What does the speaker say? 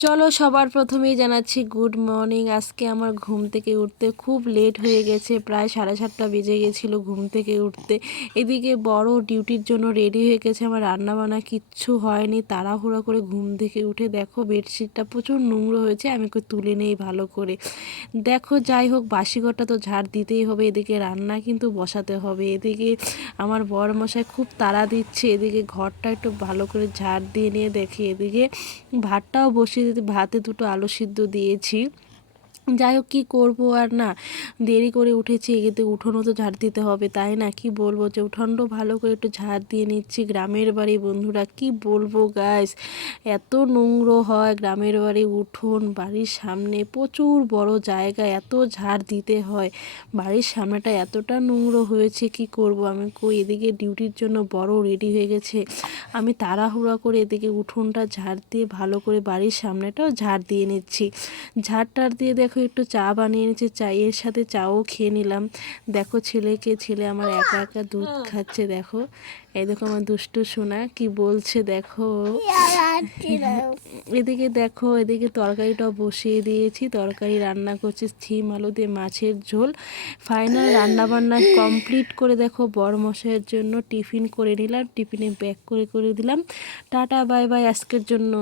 চলো সবার প্রথমেই জানাচ্ছি গুড মর্নিং। আজকে আমার ঘুম থেকে উঠতে খুব লেট হয়ে গেছে, প্রায় 7:30 বেজে গেছিলো ঘুম থেকে উঠতে। এদিকে বড় ডিউটির জন্য রেডি হয়ে গেছে, আমার রান্নাবান্না কিচ্ছু হয়নি। তাড়াহুড়া করে ঘুম থেকে উঠে দেখো বেডশিটটা প্রচুর নোংরা হয়েছে, আমি তুলে নেই ভালো করে। দেখো যাই হোক, বাসি ঘরটা তো ঝাড় দিতেই হবে, এদিকে রান্না কিন্তু বসাতে হবে। এদিকে আমার বরমশাই খুব তাড়া দিচ্ছে, এদিকে ঘরটা একটু ভালো করে ঝাড় দিয়ে নিয়ে দেখি এদিকে ভাতটাও বসিয়ে দিতে, ভাতে দুটো আলু সিদ্ধ দিয়েছি। যাই হোক, কী করবো আর, না দেরি করে উঠেছি, এগেতে উঠোনও তো ঝাড় দিতে হবে, তাই না? কি বলবো, যে উঠোনটাও ভালো করে একটু ঝাড় দিয়ে নিচ্ছি। গ্রামের বাড়ি বন্ধুরা, কি বলবো গাইস, এত নোংরা হয় গ্রামের বাড়ি। উঠোন বাড়ির সামনে প্রচুর বড় জায়গা, এত ঝাড় দিতে হয়। বাড়ির সামনেটা এতটা নোংরা হয়েছে, কি করব আমি। এদিকে ডিউটির জন্য বড় রেডি হয়ে গেছে, আমি তাড়াহুড়া করে এদিকে উঠোনটা ঝাড় দিয়ে ভালো করে বাড়ির সামনেটাও ঝাড় দিয়ে নিচ্ছি। ঝাড় দিয়ে দেখো একটু চা বানিয়ে নিচ্ছি, চায়ের সাথে চাও খেয়ে নিলাম। দেখো ছেলে আমার একা একা দুধ খাচ্ছে, দেখো এই দেখো আমার দুষ্টু সোনা কি বলছে দেখো। এদিকে দেখো, এদিকে তরকারিটাও বসিয়ে দিয়েছি, তরকারি রান্না করছি সিম আলু দিয়ে মাছের ঝোল। ফাইনাল রান্না বান্না কমপ্লিট করে দেখো বড়মশাইয়ের জন্য টিফিন করে নিলাম, টিফিনে ব্যাক করে দিলাম। টাটা বাই বাই আজকের জন্য।